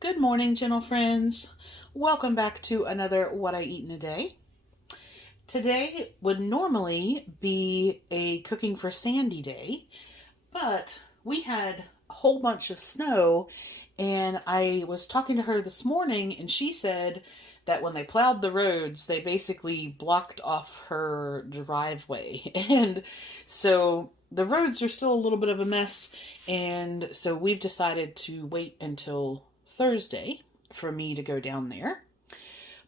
Good morning, gentle friends. Welcome back to another What I Eat in a Day. Today would normally be a cooking for Sandy day, but we had a whole bunch of snow, and I was talking to her this morning, and she said that when they plowed the roads, they basically blocked off her driveway. And so the roads are still a little bit of a mess, and so we've decided to wait until Thursday for me to go down there.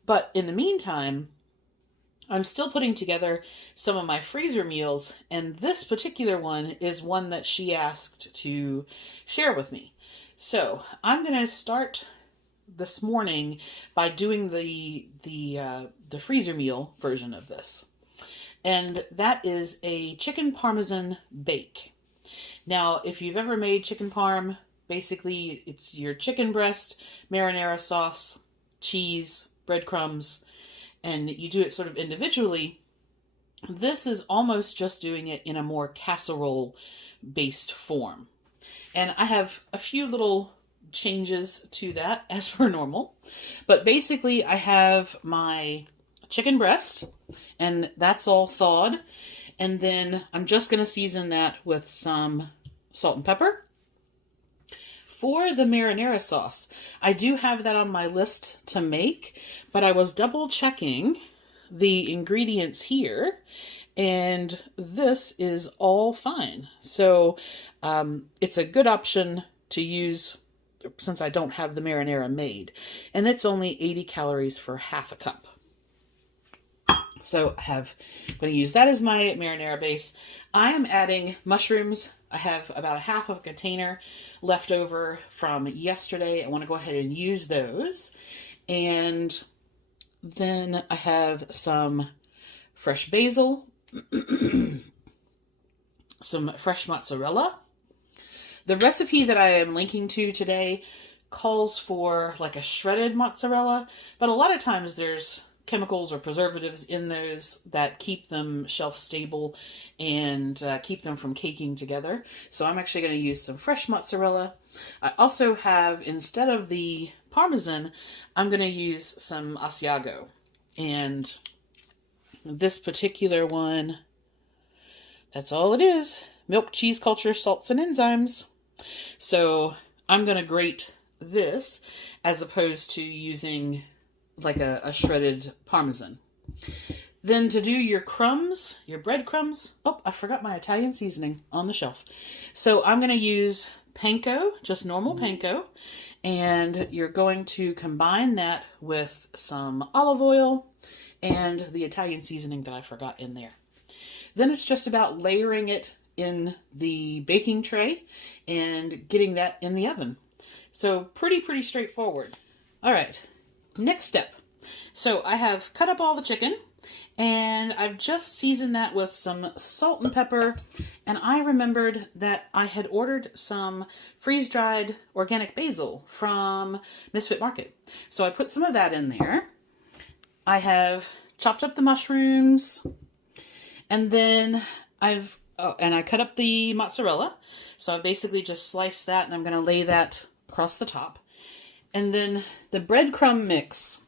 But in the meantime, I'm still putting together some of my freezer meals, and this particular one is one that she asked to share with me. So I'm going to start this morning by doing the freezer meal version of this, and that is a chicken Parmesan bake. Now, if you've ever made chicken parm, basically it's your chicken breast, marinara sauce, cheese, breadcrumbs, and you do it sort of individually. This is almost just doing it in a more casserole-based form. And I have a few little changes to that as per normal. But basically I have my chicken breast, and that's all thawed. And then I'm just going to season that with some salt and pepper. For the marinara sauce, I do have that on my list to make, but I was double checking the ingredients here, and this is all fine. So it's a good option to use since I don't have the marinara made, and it's only 80 calories for half a cup. So I'm going to use that as my marinara base. I am adding mushrooms. I have about a half of a container left over from yesterday. I want to go ahead and use those. And then I have some fresh basil, some fresh mozzarella. The recipe that I am linking to today calls for like a shredded mozzarella, but a lot of times there's chemicals or preservatives in those that keep them shelf stable and keep them from caking together. So I'm actually going to use some fresh mozzarella. I also have, instead of the Parmesan, I'm going to use some Asiago. And this particular one, that's all it is. Milk, cheese culture, salts, and enzymes. So I'm going to grate this as opposed to using like a shredded Parmesan. Then to do your crumbs, your breadcrumbs, oh, I forgot my Italian seasoning on the shelf. So I'm going to use panko, just normal panko, and you're going to combine that with some olive oil and the Italian seasoning that I forgot in there. Then it's just about layering it in the baking tray and getting that in the oven. So pretty straightforward. All right. Next step. So I have cut up all the chicken, and I've just seasoned that with some salt and pepper, and I remembered that I had ordered some freeze-dried organic basil from Misfit Market. So I put some of that in there. I have chopped up the mushrooms, and then I cut up the mozzarella. So I basically just sliced that, and I'm going to lay that across the top. And then the breadcrumb mix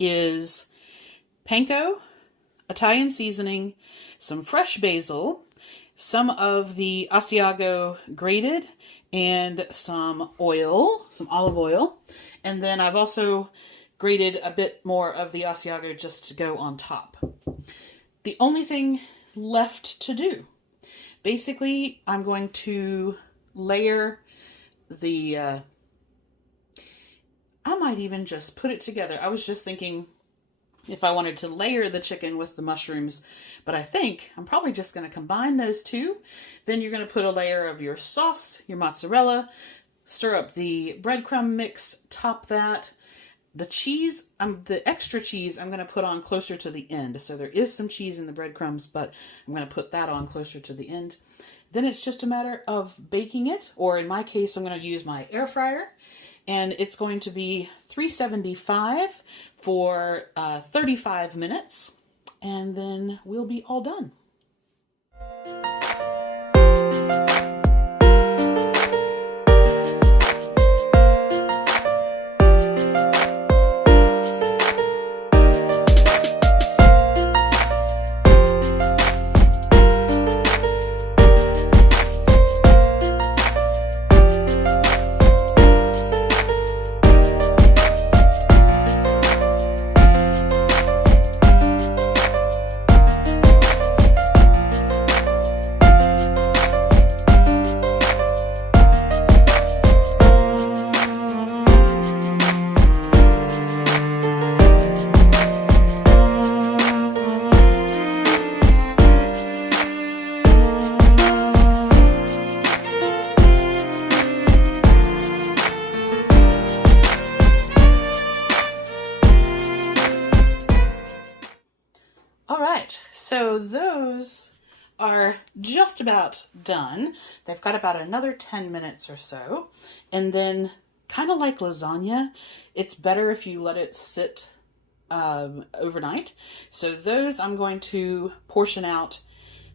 is panko, Italian seasoning, some fresh basil, some of the Asiago grated, and some oil, some olive oil. And then I've also grated a bit more of the Asiago just to go on top. The only thing left to do, basically, I'm going to layer the I might even just put it together. I was just thinking if I wanted to layer the chicken with the mushrooms, but I think I'm probably just going to combine those two. Then you're going to put a layer of your sauce, your mozzarella, stir up the breadcrumb mix, top that. The cheese, the extra cheese, I'm going to put on closer to the end. So there is some cheese in the breadcrumbs, but I'm going to put that on closer to the end. Then it's just a matter of baking it, or in my case, I'm going to use my air fryer. And it's going to be 375 for 35 minutes, and then we'll be all done. All right, so those are just about done. They've got about another 10 minutes or so. And then, kind of like lasagna, it's better if you let it sit overnight. So those I'm going to portion out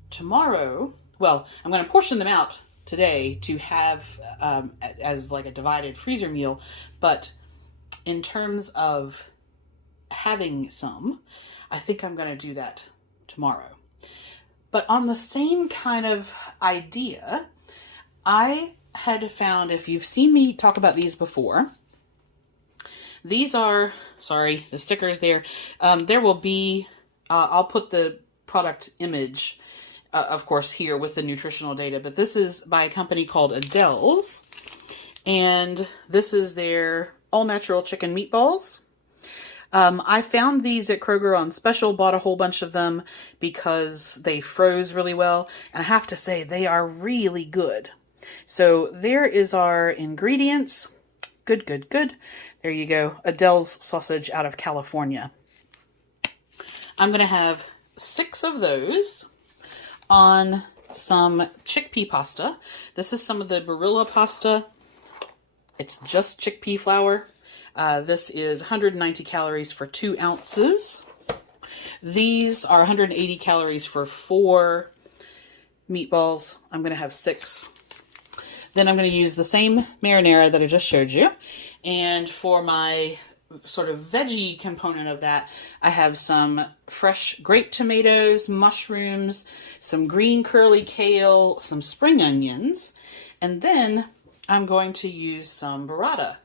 tomorrow. Well, I'm going to portion them out today to have as like a divided freezer meal. But in terms of having some, I think I'm going to do that tomorrow. But on the same kind of idea, I had found, if you've seen me talk about these before, these are, sorry, the stickers there. There will be, I'll put the product image, of course, here with the nutritional data, but this is by a company called Adele's, and this is their all-natural chicken meatballs. I found these at Kroger on special, bought a whole bunch of them because they froze really well, and I have to say they are really good. So there is our ingredients. Good, good, good. There you go. Adele's sausage out of California. I'm going to have 6 of those on some chickpea pasta. This is some of the Barilla pasta. It's just chickpea flour. This is 190 calories for 2 ounces. These are 180 calories for 4 meatballs. I'm going to have 6. Then I'm going to use the same marinara that I just showed you. And for my sort of veggie component of that, I have some fresh grape tomatoes, mushrooms, some green curly kale, some spring onions, and then I'm going to use some burrata.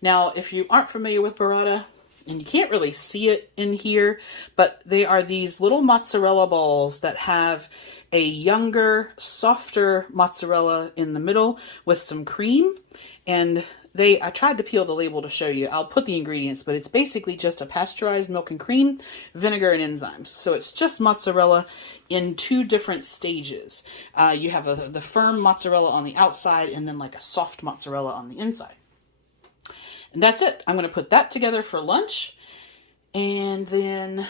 Now, if you aren't familiar with burrata, and you can't really see it in here, but they are these little mozzarella balls that have a younger, softer mozzarella in the middle with some cream. And I tried to peel the label to show you. I'll put the ingredients, but it's basically just a pasteurized milk and cream, vinegar, and enzymes. So it's just mozzarella in 2 different stages. You have the firm mozzarella on the outside and then like a soft mozzarella on the inside. And that's it. I'm going to put that together for lunch. And then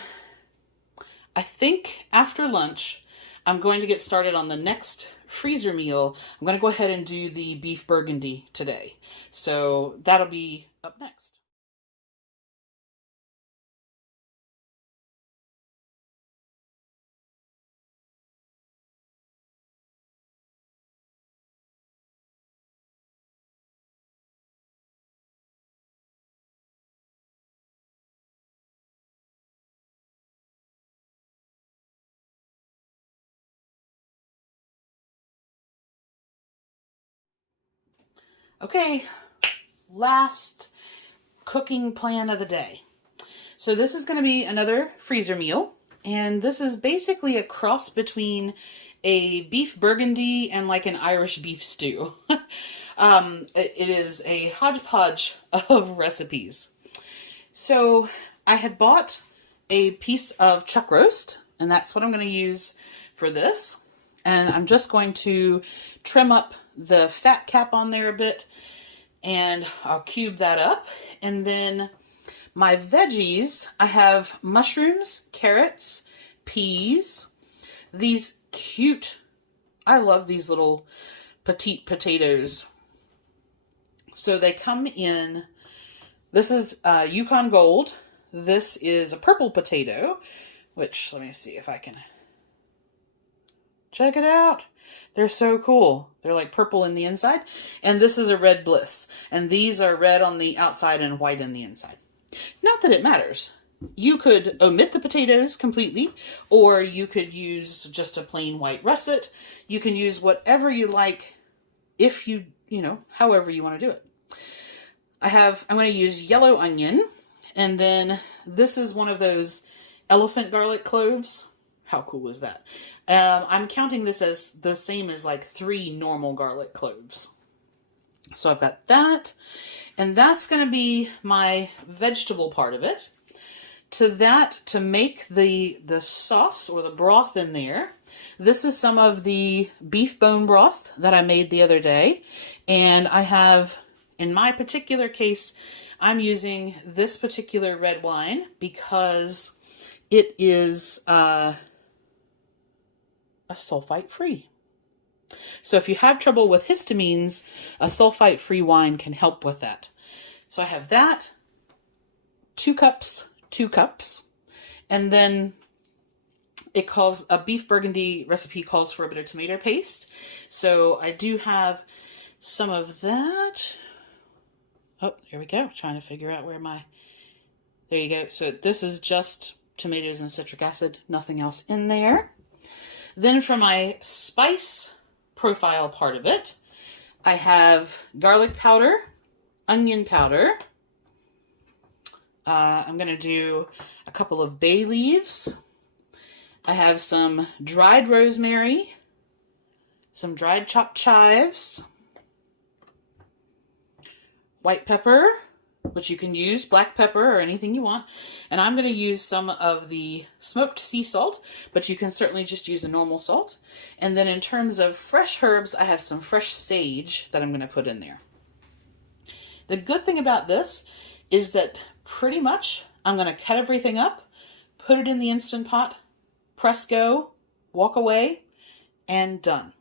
I think after lunch, I'm going to get started on the next freezer meal. I'm going to go ahead and do the beef Burgundy today. So that'll be up next. Okay, last cooking plan of the day. So this is going to be another freezer meal, and this is basically a cross between a beef Burgundy and like an Irish beef stew. It is a hodgepodge of recipes. So I had bought a piece of chuck roast, and that's what I'm going to use for this. And I'm just going to trim up the fat cap on there a bit, and I'll cube that up. And then my veggies, I have mushrooms, carrots, peas, these cute, I love these little petite potatoes. So they come in, this is Yukon Gold. This is a purple potato, which, let me see if I can, check it out. They're so cool. They're like purple in the inside. And this is a red bliss. And these are red on the outside and white on the inside. Not that it matters. You could omit the potatoes completely, or you could use just a plain white russet. You can use whatever you like, if you however you want to do it. I'm going to use yellow onion, and then this is one of those elephant garlic cloves. How cool is that? I'm counting this as the same as like 3 normal garlic cloves. So I've got that, and that's going to be my vegetable part of it. To make the sauce or the broth in there, this is some of the beef bone broth that I made the other day. And I have, in my particular case, I'm using this particular red wine because it is a sulfite-free. So if you have trouble with histamines, a sulfite-free wine can help with that. So I have that, 2 cups, 2 cups, and then it calls, a beef Burgundy recipe calls for a bit of tomato paste. So I do have some of that. Oh, there we go. Trying to figure out where there you go. So this is just tomatoes and citric acid, nothing else in there. Then for my spice profile part of it, I have garlic powder, onion powder. I'm going to do a couple of bay leaves. I have some dried rosemary, some dried chopped chives, white pepper, which you can use black pepper or anything you want. And I'm going to use some of the smoked sea salt, but you can certainly just use a normal salt. And then in terms of fresh herbs, I have some fresh sage that I'm going to put in there. The good thing about this is that pretty much I'm going to cut everything up, put it in the Instant Pot, press go, walk away, and done.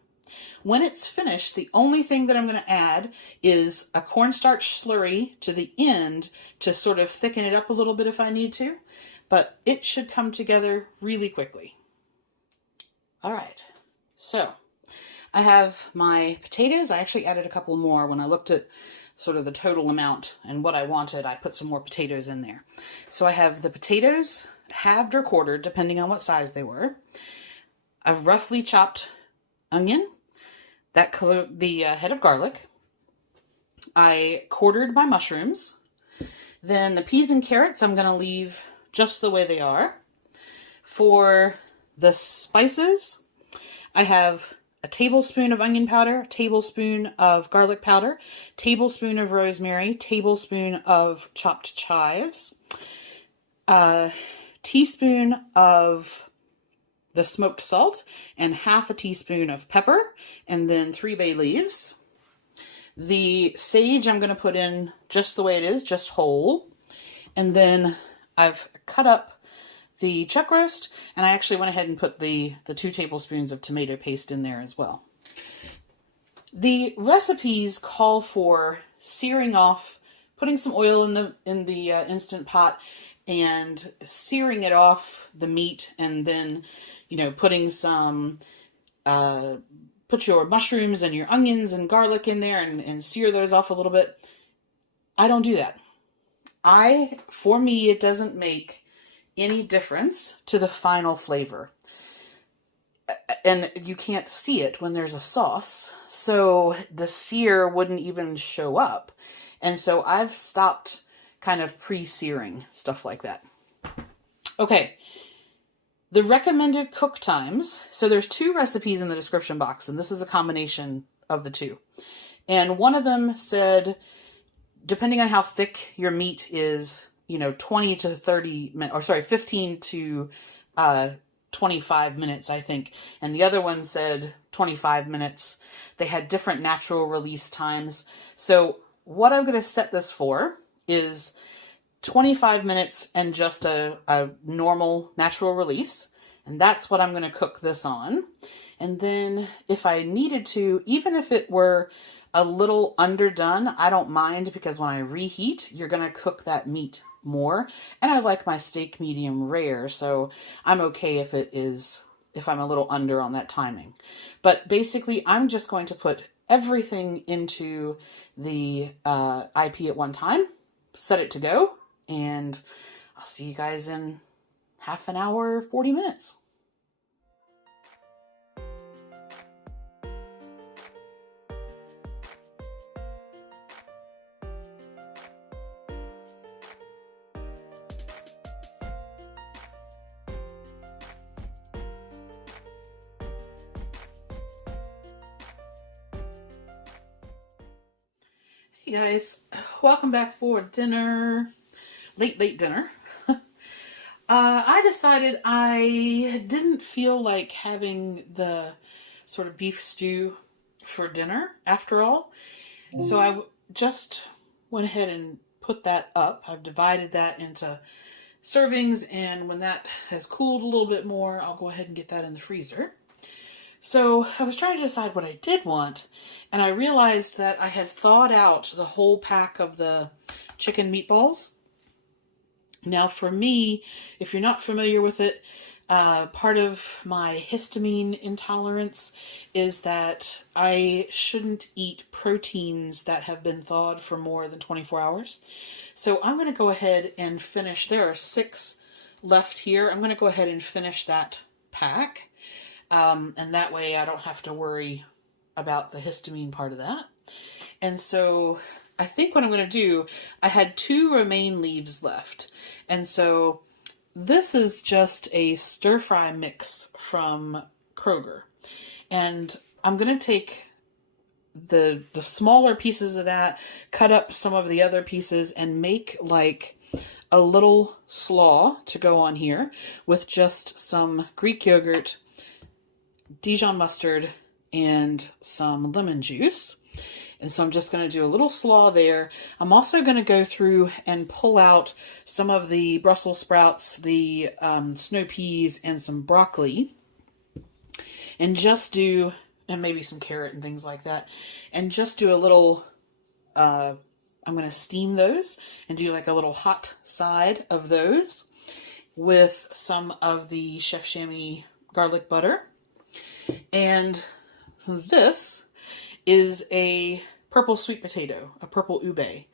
When it's finished, the only thing that I'm going to add is a cornstarch slurry to the end to sort of thicken it up a little bit if I need to, but it should come together really quickly. All right, so I have my potatoes. I actually added a couple more when I looked at sort of the total amount and what I wanted. I put some more potatoes in there. So I have the potatoes halved or quartered, depending on what size they were. I've roughly chopped onion, the head of garlic. I quartered my mushrooms. Then the peas and carrots I'm going to leave just the way they are. For the spices, I have a tablespoon of onion powder, tablespoon of garlic powder, tablespoon of rosemary, tablespoon of chopped chives, a teaspoon of the smoked salt, and half a teaspoon of pepper, and then 3 bay leaves. The sage I'm going to put in just the way it is, just whole. And then I've cut up the chuck roast, and I actually went ahead and put the 2 tablespoons of tomato paste in there as well. The recipes call for searing off, putting some oil in the Instant Pot and searing it off the meat, and then, you know, putting some, put your mushrooms and your onions and garlic in there and sear those off a little bit. I don't do that. For me, it doesn't make any difference to the final flavor. And you can't see it when there's a sauce, so the sear wouldn't even show up. And so I've stopped kind of pre-searing stuff like that. Okay, the recommended cook times. So there's 2 recipes in the description box, and this is a combination of the 2. And one of them said, depending on how thick your meat is, you know, 20 to 30 minutes, or sorry, 15 to 25 minutes, I think. And the other one said 25 minutes. They had different natural release times. So what I'm going to set this for is 25 minutes and just a normal natural release. And that's what I'm going to cook this on. And then if I needed to, even if it were a little underdone, I don't mind, because when I reheat, you're going to cook that meat more. And I like my steak medium rare, so I'm okay if I'm a little under on that timing. But basically, I'm just going to put everything into the IP at one time, set it to go, and I'll see you guys in half an hour, 40 minutes. Hey guys, welcome back for dinner. Late dinner. I decided I didn't feel like having the sort of beef stew for dinner after all. So I just went ahead and put that up. I've divided that into servings, and when that has cooled a little bit more, I'll go ahead and get that in the freezer. So I was trying to decide what I did want, and I realized that I had thawed out the whole pack of the chicken meatballs. Now for me, if you're not familiar with it, part of my histamine intolerance is that I shouldn't eat proteins that have been thawed for more than 24 hours. So I'm going to go ahead and finish. There are 6 left here. I'm going to go ahead and finish that pack. And that way I don't have to worry about the histamine part of that. And so I think what I'm going to do, I had 2 romaine leaves left. And so this is just a stir fry mix from Kroger. And I'm going to take the smaller pieces of that, cut up some of the other pieces, and make like a little slaw to go on here with just some Greek yogurt, Dijon mustard, and some lemon juice. And so I'm just going to do a little slaw there. I'm also going to go through and pull out some of the Brussels sprouts, the snow peas, and some broccoli. And just do, and maybe some carrot and things like that. And just do a little, I'm going to steam those and do like a little hot side of those with some of the Chef Chamois garlic butter. And this is a purple sweet potato, a purple ube.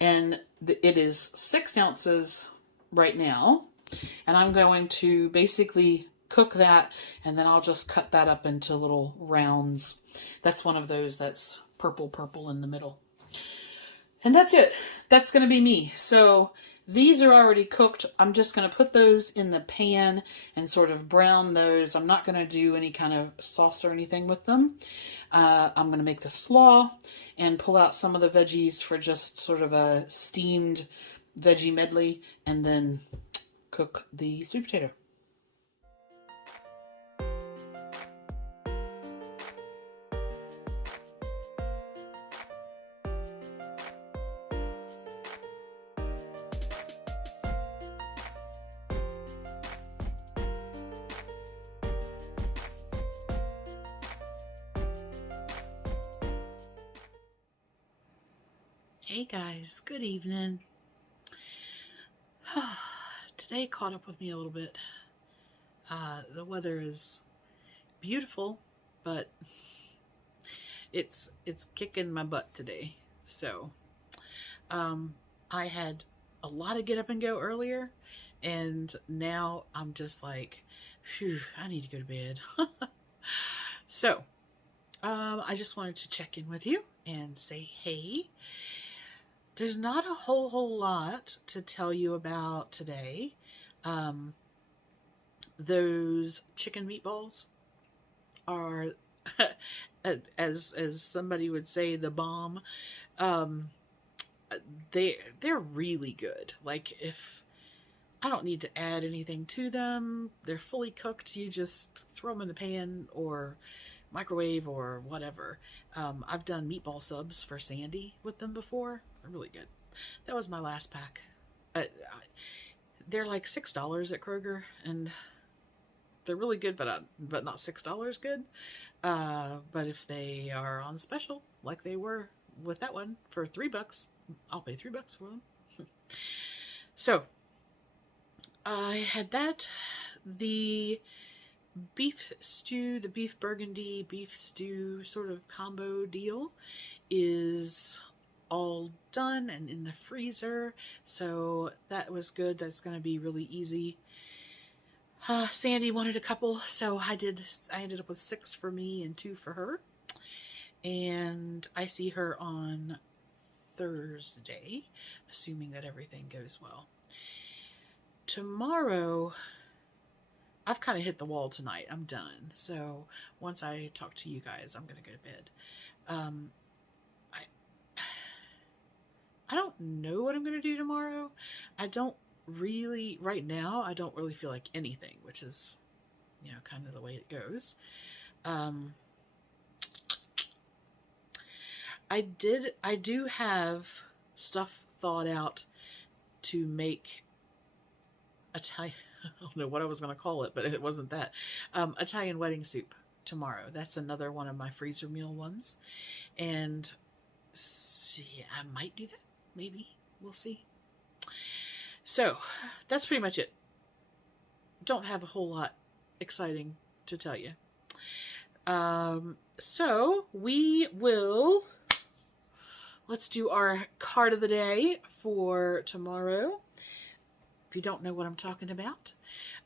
And it is 6 ounces right now. And I'm going to basically cook that, and then I'll just cut that up into little rounds. That's one of those that's purple in the middle. And that's it. That's going to be me. So these are already cooked. I'm just going to put those in the pan and sort of brown those. I'm not going to do any kind of sauce or anything with them. I'm going to make the slaw and pull out some of the veggies for just sort of a steamed veggie medley, and then cook the sweet potato. Hey guys, good evening. Today caught up with me a little bit. The weather is beautiful, but it's kicking my butt today. So I had a lot of get up and go earlier, and now I'm just like, phew, I need to go to bed. So I just wanted to check in with you and say hey. There's not a whole lot to tell you about today. Those chicken meatballs are, as somebody would say, the bomb. They're really good. Like, if I don't need to add anything to them, they're fully cooked. You just throw them in the pan or microwave or whatever. I've done meatball subs for Sandy with them before. They're really good. That was my last pack. They're like $6 at Kroger, and they're really good, but not $6 good. But if they are on special, like they were with that one for $3, I'll pay $3 for them. So I had that. The beef stew, the beef Burgundy beef stew sort of combo deal is all done and in the freezer, so that was good. That's going to be really easy. Sandy wanted a couple, so I ended up with 6 for me and 2 for her, and I see her on Thursday, assuming that everything goes well. Tomorrow, I've kind of hit the wall tonight. I'm done. So once I talk to you guys, I'm going to go to bed. I don't know what I'm going to do tomorrow. I don't really, right now, I don't really feel like anything, which is, you know, kind of the way it goes. I do have stuff thought out to make Italian, I don't know what I was going to call it, but it wasn't that. Italian wedding soup tomorrow. That's another one of my freezer meal ones. And see, I might do that. Maybe. We'll see. So, that's pretty much it. Don't have a whole lot exciting to tell you. So, let's do our card of the day for tomorrow. If you don't know what I'm talking about,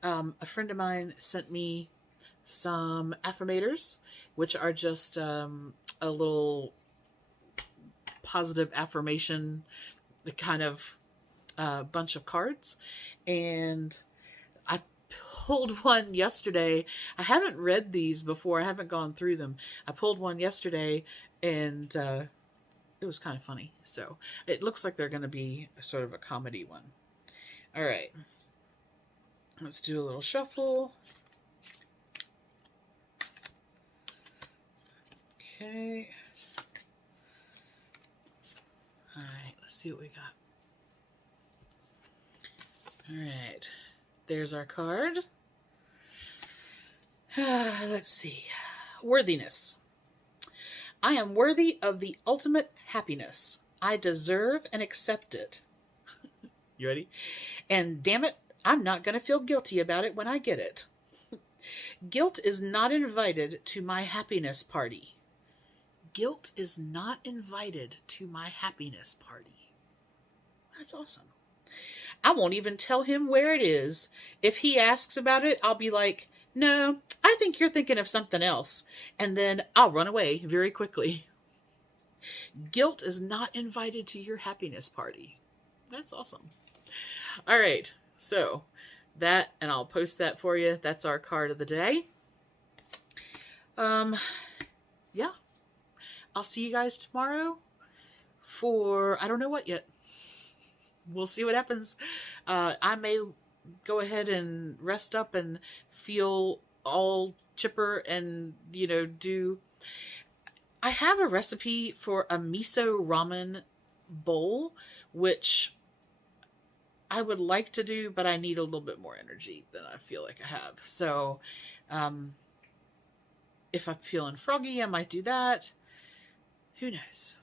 a friend of mine sent me some affirmators, which are just a little positive affirmation kind of bunch of cards. And I pulled one yesterday. I haven't read these before. I haven't gone through them. I pulled one yesterday, and it was kind of funny. So it looks like they're going to be sort of a comedy one. All right. Let's do a little shuffle. Okay. All right, let's see what we got. All right, there's our card. Let's see. Worthiness. I am worthy of the ultimate happiness. I deserve and accept it. You ready? And damn it, I'm not going to feel guilty about it when I get it. Guilt is not invited to my happiness party. Guilt is not invited to my happiness party. That's awesome. I won't even tell him where it is. If he asks about it, I'll be like, no, I think you're thinking of something else. And then I'll run away very quickly. Guilt is not invited to your happiness party. That's awesome. All right. So that, and I'll post that for you. That's our card of the day. Yeah. I'll see you guys tomorrow for, I don't know what yet. We'll see what happens. I may go ahead and rest up and feel all chipper and, do... I have a recipe for a miso ramen bowl, which I would like to do, but I need a little bit more energy than I feel like I have. So, if I'm feeling froggy, I might do that. Who knows?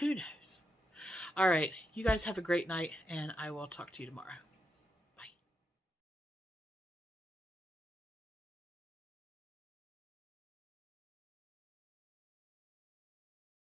Who knows? All right. You guys have a great night, and I will talk to you tomorrow.